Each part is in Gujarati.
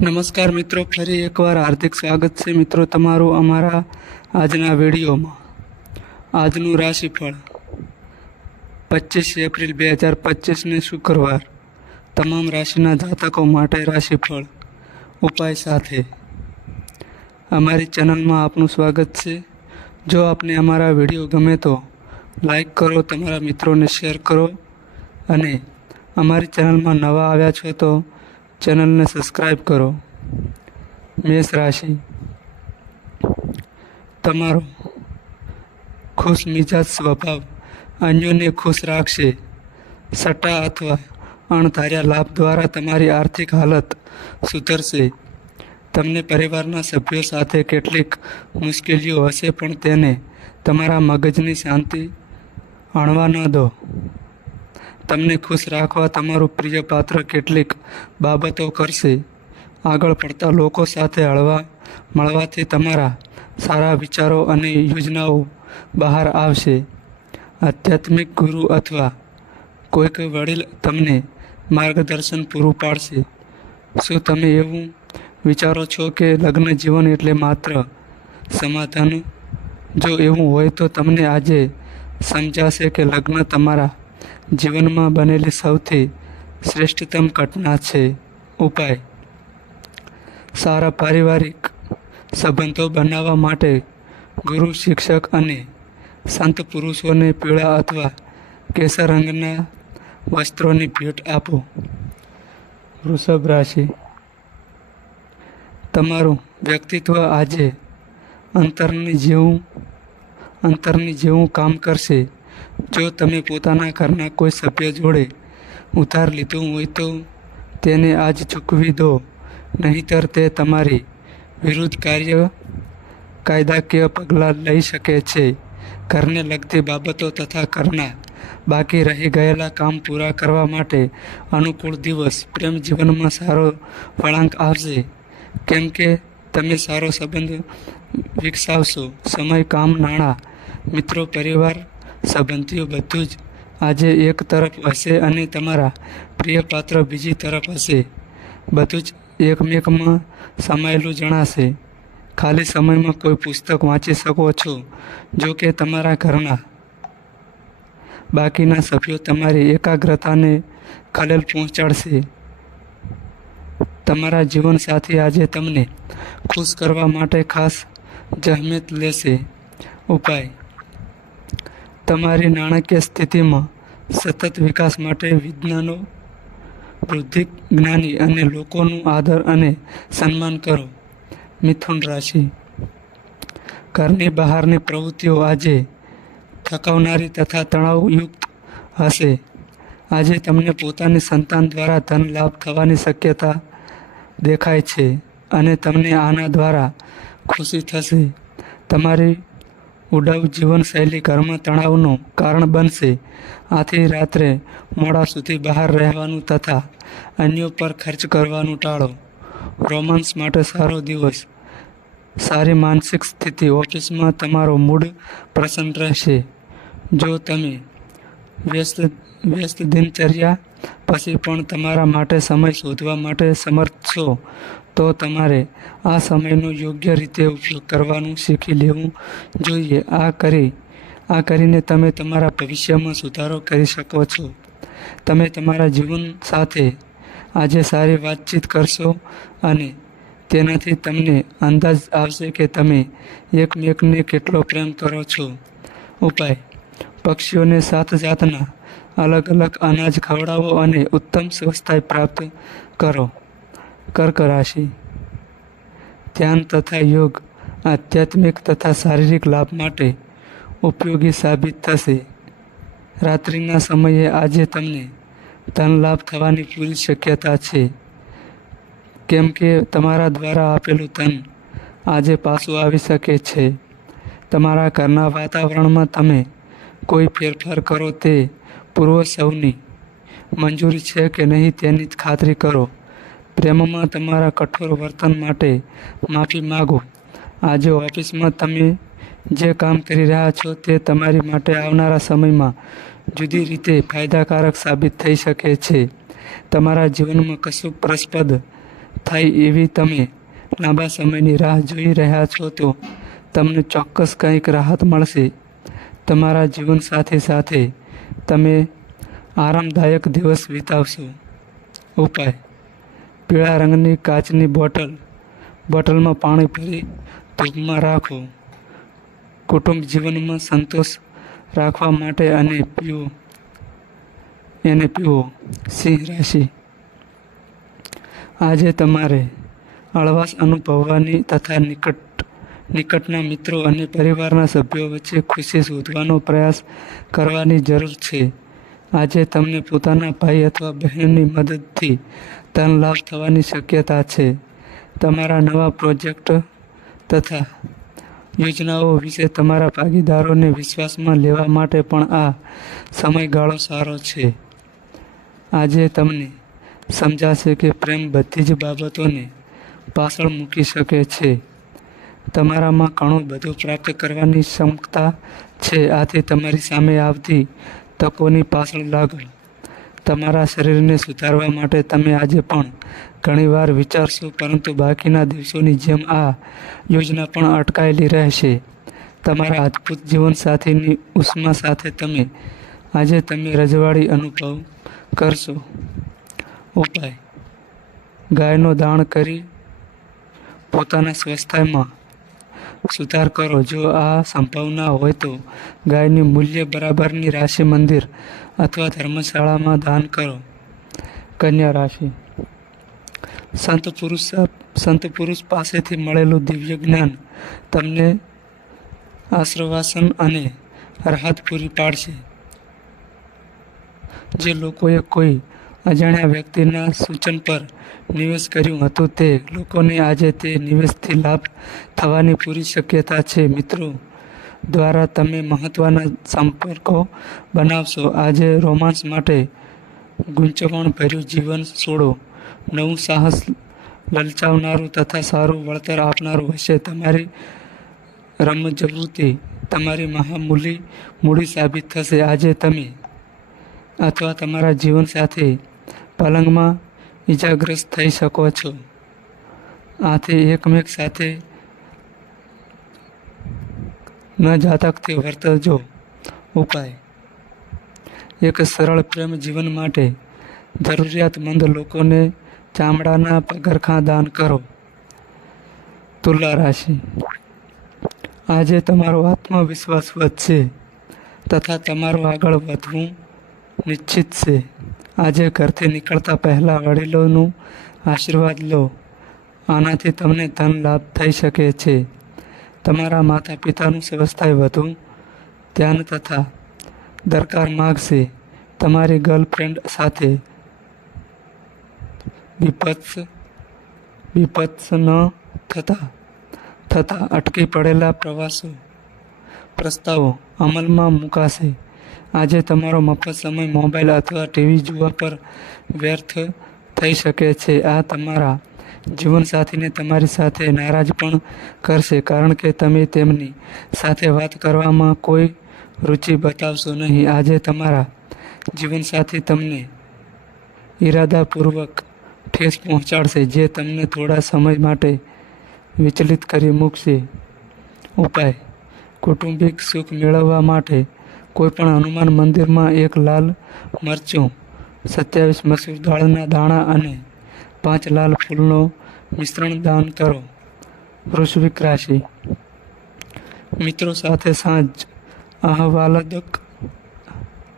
નમસ્કાર મિત્રો, ફરી એકવાર હાર્દિક સ્વાગત છે મિત્રો તમારું અમારા આજના વિડીયોમાં. આજનું રાશિફળ પચીસ એપ્રિલ બે હજાર પચીસને શુક્રવાર. તમામ રાશિના જાતકો માટે રાશિફળ ઉપાય સાથે. અમારી ચેનલમાં આપનું સ્વાગત છે. જો આપને અમારા વીડિયો ગમે તો લાઈક કરો, તમારા મિત્રોને શેર કરો અને અમારી ચેનલમાં નવા આવ્યા છો તો ચેનલને સબસ્ક્રાઈબ કરો. મેષ રાશિ. તમારો ખુશ મિજાજ સ્વભાવ અન્યોને ખુશ રાખશે. સટ્ટા અથવા અણધાર્યા લાભ દ્વારા તમારી આર્થિક હાલત સુધરશે. તમને પરિવારના સભ્યો સાથે કેટલીક મુશ્કેલીઓ હશે પણ તેને તમારા મગજની શાંતિ અણવા ન દો. તમને ખુશ રાખવા તમારું પ્રિય પાત્ર કેટલીક બાબતો કરશે. આગળ પડતા લોકો સાથે હળવા મળવાથી તમારા સારા વિચારો અને યોજનાઓ બહાર આવશે. આધ્યાત્મિક ગુરુ અથવા કોઈક વડીલ તમને માર્ગદર્શન પૂરું પાડશે. શું તમે એવું વિચારો છો કે લગ્ન જીવન એટલે માત્ર સમાધાન? જો એવું હોય તો તમને આજે સમજાશે કે લગ્ન તમારા જીવનમાં બનેલી સૌથી શ્રેષ્ઠતમ ઘટના છે ઉપાય. સારા પારિવારિક સંબંધો બનાવવા માટે ગુરુ, શિક્ષક અને સંત પુરુષોને પીળા અથવા કેસર રંગના વસ્ત્રોની ભેટ આપો. વૃષભ રાશિ. તમારું વ્યક્તિત્વ આજે અંતરની જેવું અંતરની જેવું કામ કરશે. જો તમે પોતાના ઘરના કોઈ સભ્ય જોડે ઉધાર લીધું હોય તો તેને આજ ચૂકવી દો. નહીંતર તે તમારી વિરુદ્ધ કાર્ય કાયદાકીય પગલાં લઈ શકે છે. ઘરને લગતી બાબતો તથા ઘરના બાકી રહી ગયેલા કામ પૂરા કરવા માટે અનુકૂળ દિવસ પ્રેમ જીવનમાં સારો વળાંક આવશે કેમ કે તમે સારો સંબંધ વિકસાવશો. સમય, કામ, નાણાં, મિત્રો, પરિવાર સંબંધીઓ બધું જ આજે એક તરફ હશે અને તમારા પ્રિય પાત્ર બીજી તરફ હશે. બધું જ એકમેકમાં સમાયેલું જણાશે. ખાલી સમયમાં કોઈ પુસ્તક વાંચી શકો છો, જો કે તમારા ઘરના. બાકીના સભ્યો તમારી એકાગ્રતાને ખલેલ પહોંચાડશે. તમારા જીવનસાથી આજે તમને ખુશ કરવા માટે ખાસ જહેમત લેશે. ઉપાય. તમારી નાણાકીય સ્થિતિમાં સતત વિકાસ માટે વિજ્ઞાનો વૃદ્ધિ જ્ઞાની અને લોકોનું આદર અને સન્માન કરો. મિથુન રાશિ. ઘરની બહારની પ્રવૃત્તિઓ આજે થકાવનારી તથા તણાવયુક્ત હશે. આજે તમને પોતાની સંતાન દ્વારા ધન લાભ થવાની શક્યતા દેખાય છે અને તમને આના દ્વારા ખુશી થશે. તમારી ઉડાવ જીવનશૈલી ઘરમાં તણાવનું કારણ બનશે. આથી રાત્રે મોડા સુધી બહાર રહેવાનું તથા અન્યો પર ખર્ચ કરવાનું ટાળો. રોમાન્સ માટે સારો દિવસ. સારી માનસિક સ્થિતિ ઓફિસમાં તમારો મૂડ પ્રસન્ન રહેશે. જો તમે વ્યસ્ત વ્યસ્ત દિનચર્યા પછી પણ તમારા માટે સમય શોધવા માટે સમર્થ છો તો તમારે આ સમયનો યોગ્ય રીતે ઉપયોગ કરવાનું શીખી લેવું જોઈએ. આ કરી, આ કરીને તમે તમારા ભવિષ્યમાં સુધારો કરી શકો છો. તમે તમારા જીવન સાથે આજે સારી વાતચીત કરશો અને તેનાથી તમને અંદાજ આવશે કે તમે એકમેકને કેટલો પ્રેમ કરો છો. ઉપાય, પક્ષીઓને સાત જાતના અલગ અલગ અનાજ, ખવડાવો અને ઉત્તમ સ્વસ્થાય પ્રાપ્ત કરો. કર્ક રાશિ ધ્યાન તથા યોગ, આધ્યાત્મિક તથા શારીરિક લાભ માટે ઉપયોગી સાબિત થશે. રાત્રિના સમયે આજે તમને ધન લાભ થવાની પૂરી શક્યતા છે. કેમ કે તમારા દ્વારા આપેલું ધન આજે પાછું આવી શકે છે. તમારા ઘરના વાતાવરણમાં તમે કોઈ ફેરફાર કરો તે પૂર્વ સૌની મંજૂરી છે કે નહીં તેની ખાતરી કરો. પ્રેમમાં તમારા કઠોર વર્તન માટે માફી માગો. આજે ઓફિસમાં તમે જે કામ કરી રહ્યા છો તે તમારી માટે આવનારા સમયમાં જુદી રીતે ફાયદાકારક સાબિત થઈ શકે છે. તમારા જીવનમાં કશુંક પ્રસ્પદ થાય એવી તમે લાંબા સમયની રાહ જોઈ રહ્યા છો તો તમને ચોક્કસ કંઈક રાહત મળશે. તમારા જીવન સાથે સાથે તમે આરામદાયક દિવસ વિતાવશો. ઉપાય પીળા રંગની કાચની બોટલ, બોટલમાં પાણી ભરી ધૂપમાં રાખો. કુટુંબ જીવનમાં સંતોષ રાખવા માટે અને પીવો એને પીવો સિંહ રાશિ. આજે તમારે હળવાશ અનુભવવાની તથા નિકટ, નિકટના મિત્રો અને પરિવારના સભ્યો વચ્ચે ખુશી શોધવાનો પ્રયાસ કરવાની જરૂર છે. આજે તમને પોતાના ભાઈ અથવા બહેનની મદદથી ધન લાભ થવાની શક્યતા છે. તમારા નવા પ્રોજેક્ટ તથા યોજનાઓ વિશે તમારા ભાગીદારોને વિશ્વાસમાં લેવા માટે પણ આ સમયગાળો સારો છે. આજે તમને સમજાશે કે પ્રેમ બધી જ બાબતોને પાછળ મૂકી શકે છે. તમારામાં ઘણું બધું પ્રાપ્ત કરવાની ક્ષમતા છે. આથી તમારી સામે આવતી તકોની પાછળ લાગો તમારા શરીરને સુધારવા માટે તમે આજે પણ ઘણીવાર વિચારશો, પરંતુ બાકીના દિવસોની જેમ આ યોજના પણ અટકાયેલી રહેશે. તમારા અદ્ભુત જીવનસાથીની ઉષ્મા સાથે તમે આજે તમે રજવાડી અનુભવ કરશો. ઉપાય. ગાયનો દાણ કરી પોતાના સ્વસ્થામાં સુધાર કરો. જો આ સંભાવના હોય તો ગાયની મૂલ્ય બરાબરની રાશિ મંદિર અથવા ધર્મશાળામાં દાન કરો. કન્યા રાશિ. સંત પુરુષ સંત પુરુષ પાસેથી મળેલું દિવ્ય જ્ઞાન તમને આશ્રવાસન અને રાહત પૂરી પાડશે. જે લોકોએ કોઈ અજાણ્યા વ્યક્તિના સૂચન પર નિવેશ કર્યું હતું તે લોકોને આજે તે નિવેશથી લાભ થવાની પૂરી શક્યતા છે. મિત્રો, દ્વારા તમે મહત્ત્વના સંપર્કો બનાવશો. આજે રોમાન્સ માટે ગૂંચવણભર્યું જીવન છોડો. નવું સાહસ લલચાવનારું તથા સારું વળતર આપનારું હશે. તમારી રમજવૃત્તિ તમારી મહામૂલી મૂડી સાબિત થશે. આજે તમે અથવા તમારા જીવનસાથી પલંગમાં ઈજાગ્રસ્ત થઈ શકો છો. આથી એકમેક સાથે ન જાતકથી વર્તજો. ઉપાય. એક સરળ પ્રેમ જીવન માટે જરૂરિયાતમંદ લોકોને ચામડાના પગરખાં દાન કરો. તુલા રાશિ. આજે તમારો આત્મવિશ્વાસ વધશે તથા તમારું આગળ વધવું નિશ્ચિત છે. આજે ઘરથી નીકળતા પહેલાં વડીલોનું આશીર્વાદ લો. આનાથી તમને ધન લાભ થઈ શકે છે. તમારા માતા પિતાનું સ્વસ્થાય વધુ. ધ્યાન તથા દરકાર માગશે. તમારી ગર્લફ્રેન્ડ સાથે વિપત્સ વિપત્સ ન થતા થતાં અટકી પડેલા પ્રવાસો, પ્રસ્તાવો અમલમાં મુકાશે. આજે તમારો મફત સમય મોબાઈલ અથવા ટીવી જોવા પર વ્યર્થ થઈ શકે છે. આ તમારા જીવનસાથીને તમારી સાથે નારાજ પણ કરશે, કારણ કે તમે તેમની સાથે વાત કરવામાં કોઈ રુચિ બતાવશો નહીં. આજે તમારા જીવનસાથી તમને ઈરાદાપૂર્વક ઠેસ પહોંચાડશે, જે તમને થોડા સમય માટે વિચલિત કરી મૂકશે. ઉપાય, કૌટુંબિક સુખ મેળવવા માટે કોઈપણ હનુમાન મંદિરમાં એક લાલ મરચું, સત્યાવીસ મસૂર દાળના દાણા અને પાંચ લાલ ફૂલનો મિશ્રણ દાન કરો. વૃશ્વિક રાશિ. મિત્રો સાથે સાંજ. આહવાલદક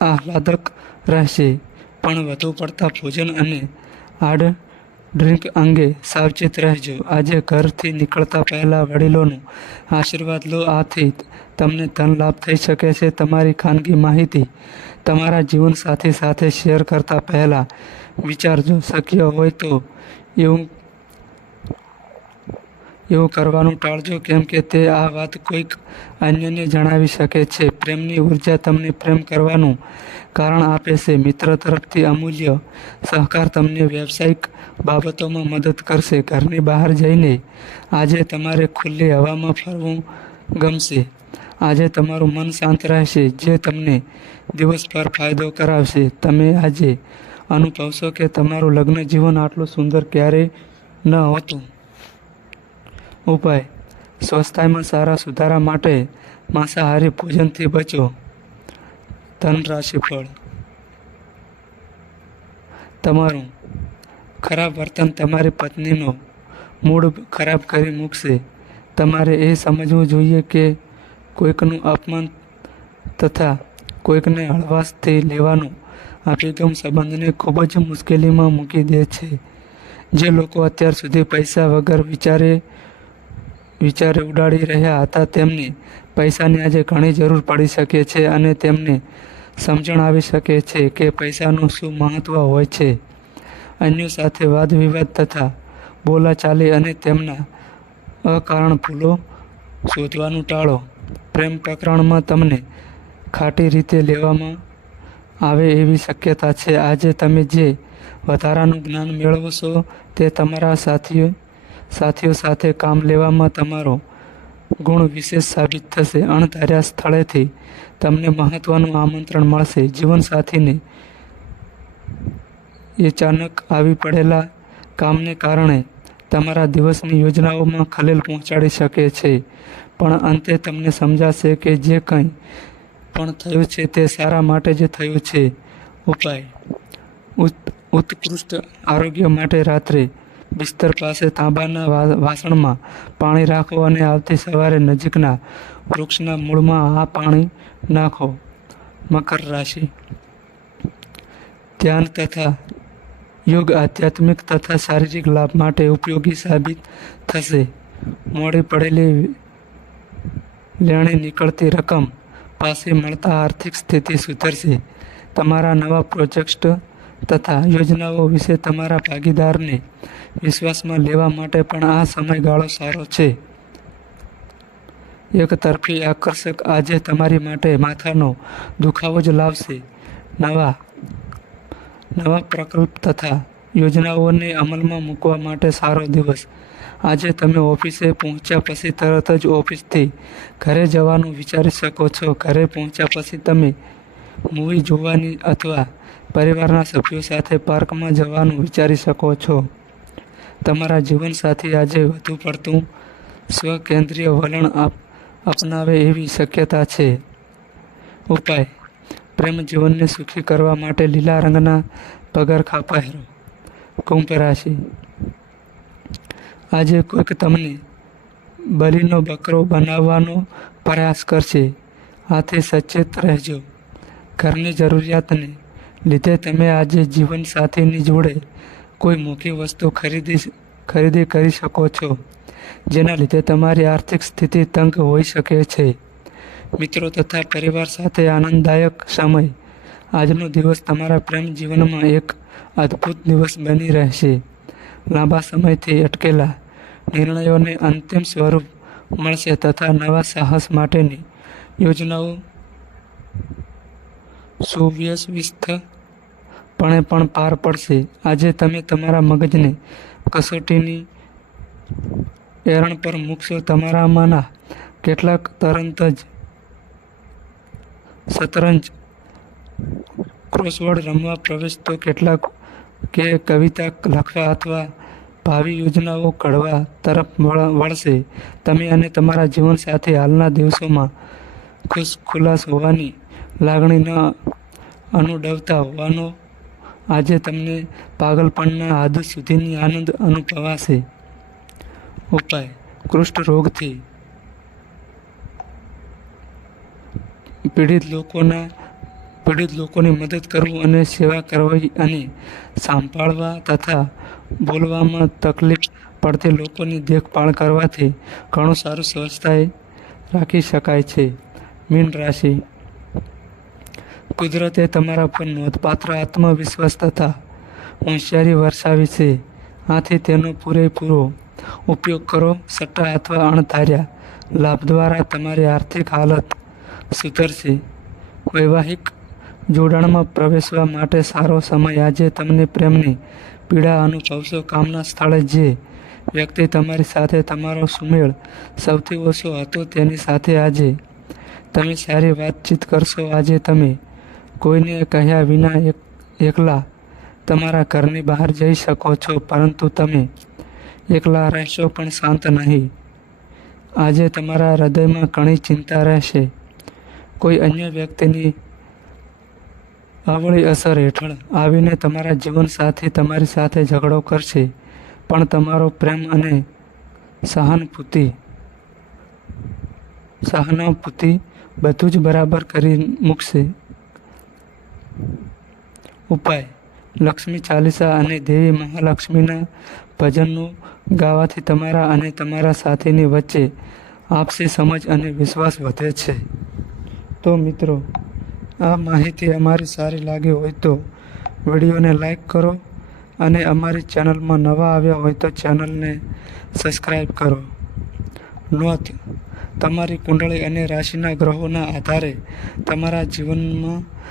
આહલાદક રહેશે પણ વધુ પડતા ભોજન અને આડ ડ્રિંક અંગે સાવચેત રહેજો. આજે ઘરથી નીકળતા પહેલાં વડીલોનું આશીર્વાદ લો. આથી તમને ધન લાભ થઈ શકે છે. તમારી ખાનગી માહિતી તમારા જીવનસાથી સાથે શેર કરતા પહેલાં વિચારજો. શક્ય હોય તો એવું એવું કરવાનું ટાળજો કેમ કે તે આ વાત કોઈક અન્યને જણાવી શકે છે. પ્રેમની ઊર્જા તમને પ્રેમ કરવાનું કારણ આપે છે. મિત્ર તરફથી અમૂલ્ય સહકાર તમને વ્યવસાયિક બાબતોમાં મદદ કરશે. ઘરની બહાર જઈને આજે તમારે ખુલ્લી હવામાં ફરવું ગમશે. આજે તમારું મન શાંત રહેશે. જે તમને દિવસભર ફાયદો કરાવશે. તમે આજે અનુભવશો કે તમારું લગ્ન જીવન આટલું સુંદર ક્યારેય ન હોતું. ઉપાય. સ્વસ્થાયમાં સારા સુધારા માટે માંસાહારી ભોજનથી બચો. ધન રાશિફળ તમારું ખરાબ વર્તન તમારી પત્નીનો મૂડ ખરાબ કરી મૂકશે. તમારે એ સમજવું જોઈએ કે કોઈકનું અપમાન તથા કોઈકને હળવાશથી લેવાનો અભિગમ સંબંધને ખૂબ જ મુશ્કેલીમાં મૂકી દે છે. જે લોકો અત્યાર સુધી પૈસા વગર વિચારે વિચારે ઉડાડી રહ્યા હતા તેમને પૈસાની આજે ઘણી જરૂર પડી શકે છે અને તેમને સમજણ આવી શકે છે કે પૈસાનું શું મહત્ત્વ હોય છે. અન્યો સાથે વાદ વિવાદ તથા બોલાચાલી અને તેમના અકારણ ભૂલો શોધવાનું ટાળો. પ્રેમ પ્રકરણમાં તમને ખાટી રીતે લેવામાં આવે એવી શક્યતા છે. આજે તમે જે વધારાનું જ્ઞાન મેળવશો તે તમારા સાથીઓ સાથીઓ સાથે કામ લેવામાં તમારો ગુણ વિશેષ સાબિત થશે. અણધાર્યા સ્થળેથી તમને મહત્ત્વનું આમંત્રણ મળશે. જીવનસાથીને એ અચાનક આવી પડેલા કામને કારણે તમારા દિવસની યોજનાઓમાં ખલેલ પહોંચાડી શકે છે. પણ અંતે તમને સમજાશે કે જે કંઈ પણ થયું છે તે સારા માટે જ થયું છે. ઉપાય. ઉત્કૃષ્ટ આરોગ્ય માટે રાત્રે બિસ્તર પાસે તાંબાના વાસણમાં પાણી રાખો અને આવતી સવારે નજીકના વૃક્ષના મૂળમાં આ પાણી નાખો. મકર રાશિ. ધ્યાન તથા યોગ આધ્યાત્મિક તથા શારીરિક લાભ માટે ઉપયોગી સાબિત થશે. મોડી પડેલી લેણી નીકળતી રકમ પાસે મળતા આર્થિક સ્થિતિ સુધરશે. તમારા નવા પ્રોજેક્ટ તથા યોજનાઓ વિશે તમારા ભાગીદારને વિશ્વાસમાં લેવા માટે પણ આ સમયગાળો સારો છે. એક તરફી આકર્ષક આજે તમારી માટે માથાનો દુખાવો જ લાવશે. નવા નવા પ્રકલ્પ તથા યોજનાઓને અમલમાં મૂકવા માટે સારો દિવસ. આજે તમે ઓફિસે પહોંચ્યા પછી તરત જ ઓફિસથી ઘરે જવાનું વિચારી શકો છો. ઘરે પહોંચ્યા પછી તમે મૂવી જોવાની અથવા પરિવારના સભ્યો સાથે પાર્કમાં જવાનું વિચારી શકો છો. તમારા જીવનસાથી આજે વધુ પડતું સ્વકેન્દ્રીય વલણ અપનાવે એવી શક્યતા છે. ઉપાય. પ્રેમ જીવનને સુખી કરવા માટે લીલા રંગના પગરખા પહેરો કુંભ રાશિ. આજે કોઈક તમને બલીનો બકરો બનાવવાનો પ્રયાસ કરશે. આથી સચેત રહેજો. ઘરની જરૂરિયાતને લીધે તમે આજે જીવનસાથીની જોડે કોઈ મોટી વસ્તુ ખરીદી ખરીદી કરી શકો છો, જેના લીધે તમારી આર્થિક સ્થિતિ તંગ હોઈ શકે છે. મિત્રો તથા પરિવાર સાથે આનંદદાયક સમય. આજનો દિવસ તમારા પ્રેમ જીવનમાં એક અદ્ભુત દિવસ બની રહેશે. લાંબા સમયથી અટકેલા નિર્ણયોને અંતિમ સ્વરૂપ મળશે તથા નવા સાહસ માટેની યોજનાઓ સુવ્યવસ્થિતપણે પણ પાર પડશે. આજે તમે તમારા મગજને કસોટીની એરણ પર મૂકશો. તમારામાંના કેટલાક તરત જ શતરંજ ક્રોસવર્ડ રમવા પ્રવેશ તો કેટલાક કે કવિતા લખવા અથવા ભાવિ યોજનાઓ ઘડવા તરફ વળ- વળશે. તમે અને તમારા જીવન સાથે હાલના દિવસોમાં ખુશ ખુલાસ હોવાની લાગણી ન અનુભવતા હોવાનો આજે તમને પાગલપણના હદ સુધીની આનંદ અનુભવાશે. ઉપાય કૃષ્ઠ રોગથી. પીડિત લોકોના, પીડિત લોકોની મદદ કરવું અને સેવા કરવી અને સાંભળવા તથા બોલવામાં તકલીફ પડતી લોકોની દેખભાળ કરવાથી ઘણું સારું સ્વચ્છતાએ રાખી શકાય છે. મીન રાશિ કુદરતે તમારા પર નોંધપાત્ર આત્મવિશ્વાસ તથા હોશિયારી વરસાવી છે. આથી તેનો પૂરેપૂરો ઉપયોગ કરો, સટ્ટા અથવા અણધાર્યા. લાભ દ્વારા તમારી આર્થિક હાલત સુધરશે. વૈવાહિક જોડાણમાં પ્રવેશવા માટે સારો સમય આજે તમને પ્રેમની પીડા અનુભવશો. કામના સ્થળે જે વ્યક્તિ તમારી સાથે તમારો સુમેળ સૌથી ઓછો હતો તેની સાથે આજે તમે સારી વાતચીત કરશો. આજે તમે કોઈને કહ્યા વિના એક, એકલા તમારા ઘરની બહાર જઈ શકો છો, પરંતુ તમે એકલા રહેશો પણ શાંત નહીં. આજે તમારા હૃદયમાં ઘણી ચિંતા રહેશે. કોઈ અન્ય વ્યક્તિની અવળી અસર હેઠળ આવીને તમારા જીવનસાથી તમારી સાથે ઝઘડો કરશે, પણ તમારો પ્રેમ અને સહાનુભૂતિ સહાનુભૂતિ બધું જ બરાબર કરી મૂકશે. ઉપાય. લક્ષ્મી ચાલીસા અને દેવી મહાલક્ષ્મીના ભજનનું ગાવાથી તમારા અને તમારા સાથીની વચ્ચે આપસી સમજ અને વિશ્વાસ વધે છે. તો મિત્રો, આ માહિતી અમારી સારી લાગી હોય તો વિડીયોને લાઈક કરો અને અમારી ચેનલમાં નવા આવ્યા હોય તો ચેનલને સબસ્ક્રાઈબ કરો. નોંધ, તમારી કુંડળી અને રાશિના ગ્રહોના આધારે તમારા જીવનમાં